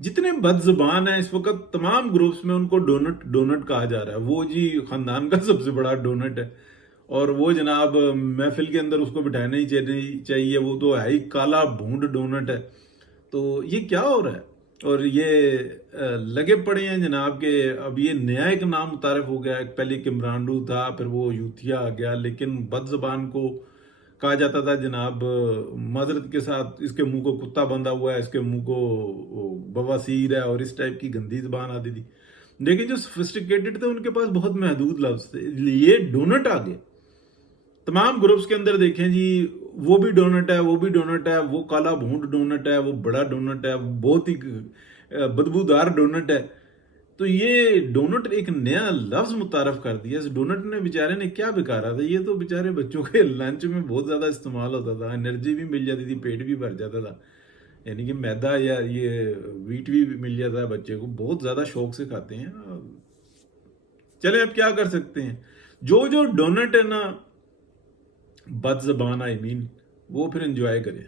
जितने बदजुबान हैं इस वक्त तमाम ग्रुप्स में उनको डोनट डोनट कहा जा रहा है। वो जी खानदान का सबसे बड़ा डोनट है, और वो जनाब महफिल के अंदर उसको बिठाना ही चाहिए, वो तो है ही काला भूंड डोनट है। तो ये क्या हो रहा है? और ये लगे पड़े हैं जनाब के अब ये नया एक नाम मुतारफ हो गया है। पहले किमरांडू था, फिर वो यूथिया आ गया, लेकिन बदजबान को कहा जाता था जनाब माजरत के साथ, इसके मुंह को कुत्ता बंधा हुआ है, इसके मुंह को बवासीर है, और इस टाइप की गंदी जबान आती थी। लेकिन जो सोफिस्टिकेटेड थे उनके पास बहुत महदूद लफ्ज थे। ये डोनट आ गए तमाम ग्रुप्स के अंदर, देखें जी, वो भी डोनट है, वो भी डोनट है, वो काला भूंड डोनट है, वो बड़ा डोनट है, वो बहुत ही बदबूदार डोनट है। तो ये डोनट एक नया लफ्ज मुतारफ कर दिया। इस डोनट ने बेचारे ने क्या बिकारा था? ये तो बेचारे बच्चों के लंच में बहुत ज्यादा इस्तेमाल होता था, एनर्जी भी मिल जाती थी, पेट भी भर जाता था। यानी कि मैदा या ये वीट भी मिल जाता है बच्चे को, बहुत ज्यादा शौक से खाते हैं। चले अब क्या कर सकते हैं, जो जो डोनट है ना बद जबान आई मीन, वो फिर एंजॉय करें।